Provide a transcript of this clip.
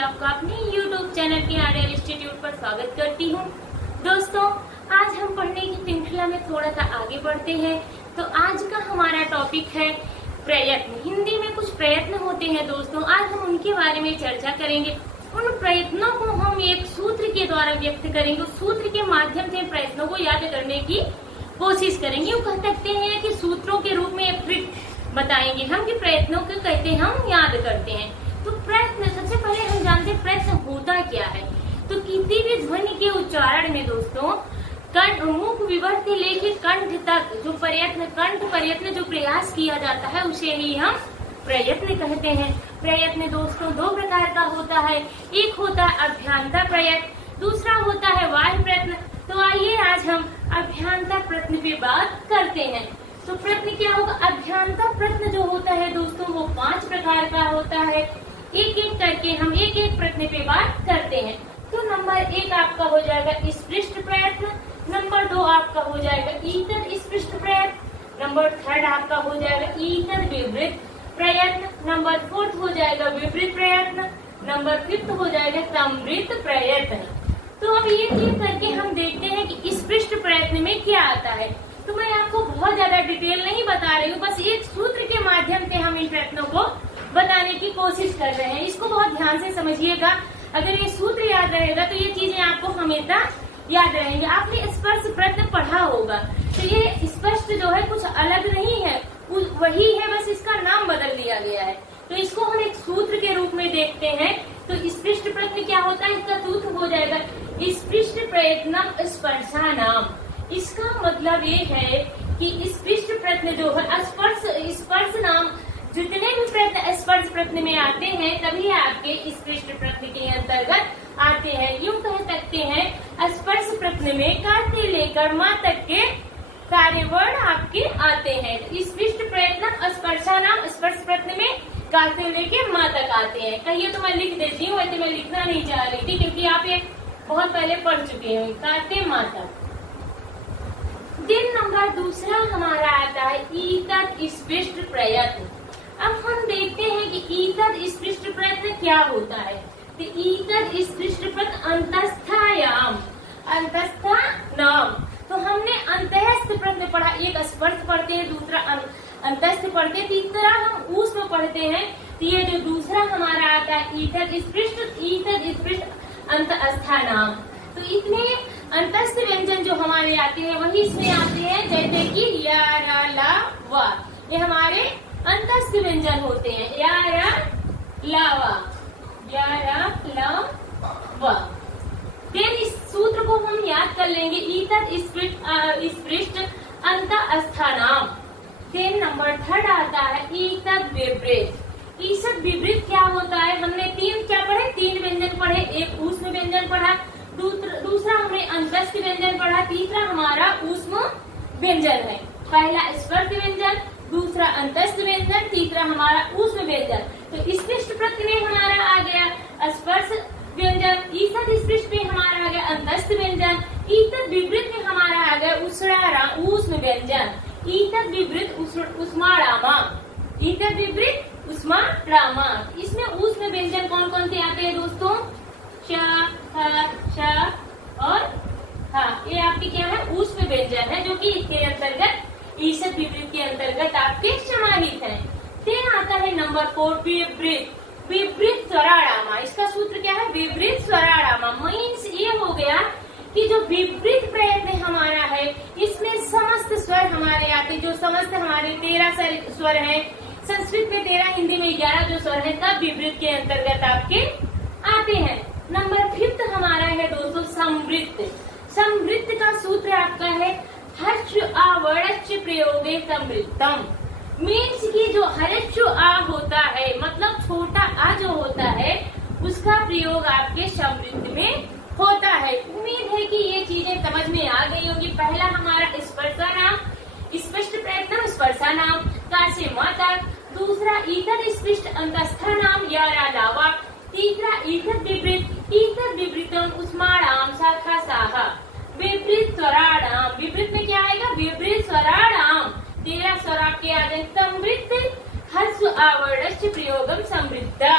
आपका अपने YouTube channel के आर्यन इंस्टीट्यूट पर स्वागत करती हूँ। दोस्तों, आज हम पढ़ने की श्रृंखला में थोड़ा सा आगे बढ़ते हैं। तो आज का हमारा टॉपिक है प्रयत्न। हिंदी में कुछ प्रयत्न होते हैं दोस्तों, आज हम उनके बारे में चर्चा करेंगे। उन प्रयत्नों को हम एक सूत्र के द्वारा व्यक्त करेंगे। उस सूत्र के माध्यम से प्रयत्नों को याद करने की कोशिश करेंगे। वो कह सकते हैं कि सूत्रों के रूप में एक ट्रिक बताएंगे हम कि प्रयत्नों को कहते हम याद करते हैं। तो प्रयत्न, सबसे पहले हम जानते हैं प्रयत्न होता क्या है। तो किसी भी ध्वनि के उच्चारण में दोस्तों मुख विवर से लेके कंठ तक जो प्रयत्न जो प्रयास किया जाता है उसे ही हम प्रयत्न कहते हैं। प्रयत्न दोस्तों दो प्रकार का होता है, एक होता है अभ्यांतर प्रयत्न, दूसरा होता है बाह्य प्रयत्न। तो आइए आज हम अभ्यांतर प्रयत्न पे बात करते हैं। तो प्रयत्न क्या होगा? अभ्यांतर प्रयत्न जो होता है दोस्तों वो 5 प्रकार का होता है। एक एक करके हम एक एक प्रयत्न पे बात करते हैं। तो नंबर 1 आपका हो जाएगा स्पृष्ट प्रयत्न, नंबर 2 आपका हो जाएगा ईतर स्पृष्ट प्रयत्न, नंबर 3 आपका हो जाएगा ईतर विवृत प्रयत्न, नंबर 4 हो जाएगा विवृत प्रयत्न, नंबर 5 हो जाएगा समृत प्रयत्न। तो अब ये करके हम देखते हैं कि स्पृष्ट प्रयत्न में क्या आता है। तो मैं आपको बहुत ज्यादा डिटेल नहीं बता रही हूँ, बस एक सूत्र के माध्यम से हम इन प्रयत्नों को बताने की कोशिश कर रहे हैं। इसको बहुत ध्यान से समझिएगा। अगर ये सूत्र याद रहेगा तो ये चीजें आपको हमेशा याद रहेंगे। आपने स्पर्श प्रयत्न पढ़ा होगा, तो ये स्पष्ट जो है कुछ अलग नहीं है, वही है, बस इसका नाम बदल दिया गया है। तो इसको हम एक सूत्र के रूप में देखते हैं। तो स्पृष्ट प्रयत्न क्या होता है, इसका सूत्र हो जाएगा स्पृष्ट प्रयत्नम स्पर्शानाम। इसका मतलब ये है कि स्पृष्ट प्रयत्न जो है स्पर्श नाम जितने भी प्रयत्न स्पर्श प्रयत्न में आते हैं तभी आपके स्पृष्ट प्रयत्न के अंतर्गत आते हैं। यूँ कह सकते हैं स्पर्श प्रयत्न में का से लेकर माँ तक के सारे वर्ड आपके आते हैं। स्पृष्ट प्रयत्न स्पर्शानाम स्पर्श प्रयत्न में का से लेकर माँ तक आते हैं। कहिए तो मैं लिख देती हूँ, वैसे मैं लिखना नहीं चाह रही थी क्योंकि आप ये बहुत पहले पढ़ चुके हैं। का से माँ तक। दिन नंबर दूसरा हमारा आता है ईतद स्पृष्ट प्रयत्न। अब हम देखते हैं कि ईतद स्पृष्ट प्रयत्न क्या होता है। तो ईतद स्पृष्ट प्रयत्न अंतस्थायाम अंतस्था नाम। तो हमने अंतस्थ प्रयत्न पढ़ा, एक स्पर्श पढ़ते हैं, दूसरा अंतस्थ पढ़ते हैं, तीसरा हम ऊष्म पढ़ते हैं। तो ये जो दूसरा हमारा आता है ईतद स्पृष्ट अंतस्था नाम। तो इतने अंतस्थ व्यंजन जो हमारे आते हैं वही इसमें आते हैं, जैसे कि या रा ला वा, ये हमारे अंतस्थ व्यंजन होते हैं। या रा ला वा, या रा ला वा। फिर इस सूत्र को हम याद कर लेंगे ईतद स्पृष्ट अंतस्थानाम। फिर नंबर 3 आता है ईतद विवृत। ईतद विवृत क्या होता है? हमने 3 व्यंजन पढ़े, एक ऊष्म व्यंजन पढ़ा, दूसरा हमने अंतस्थ व्यंजन पढ़ा, तीसरा हमारा ऊष्म व्यंजन है। पहला स्पर्श व्यंजन, दूसरा अंतस्थ व्यंजन, तीसरा हमारा ऊष्म व्यंजन। तो स्पृष्ट प्रयत्न में हमारा आ गया स्पर्श व्यंजन, ईतद स्पृष्ट में हमारा आ गया अंतस्थ व्यंजन, ईतद विवृत में हमारा आ गया ऊष्म व्यंजन। ईतद विवृत उष्मारामा, ईतद विवृत उष्मारामा। इसमें ऊष्म व्यंजन कौन कौन से आते हैं दोस्तों? श, ह, श और हा। ये आपके क्या है? ऊष्म व्यंजन है, जो कि इसके अंतर्गत ईतद विवृत के अंतर्गत आपके समाहित है। फिर आता है नंबर 4 विवृत स्वराणामा। इसका सूत्र क्या है? विवृत स्वराणामा। मीन्स ये हो गया कि जो विवृत प्रयत्न हमारा है इसमें समस्त स्वर हमारे आते, जो समस्त हमारे 13 स्वर है। संस्कृत में 13, हिंदी में 11 जो स्वर है तब विवृत के अंतर्गत आपके आते हैं। नंबर 5 हमारा है दोस्तों समृत। समृत का सूत्र आपका है हर्ष आवड़च प्रयोगे समृद्धम। मीन्स की जो हर्ष आ होता है, मतलब छोटा आ जो होता है उसका प्रयोग आपके समृद्ध में होता है। उम्मीद है कि ये चीजें समझ में आ गई होगी। पहला हमारा स्पर्शानाम स्पष्ट प्रयत्न स्पर्शानाम का से माँ तक, दूसरा ईतद स्पृष्ट अंतस्थानाम या रा ला वा, तीसरा ईतद विवृतम उष्माणाम शाखा साहा। विवृत स्वराणाम, विवृत में क्या आएगा? विवृत स्वराणाम 13 स्वर आपके आ जाए। समृद्ध हर्ष आवड़स्य प्रयोगम समृद्धा।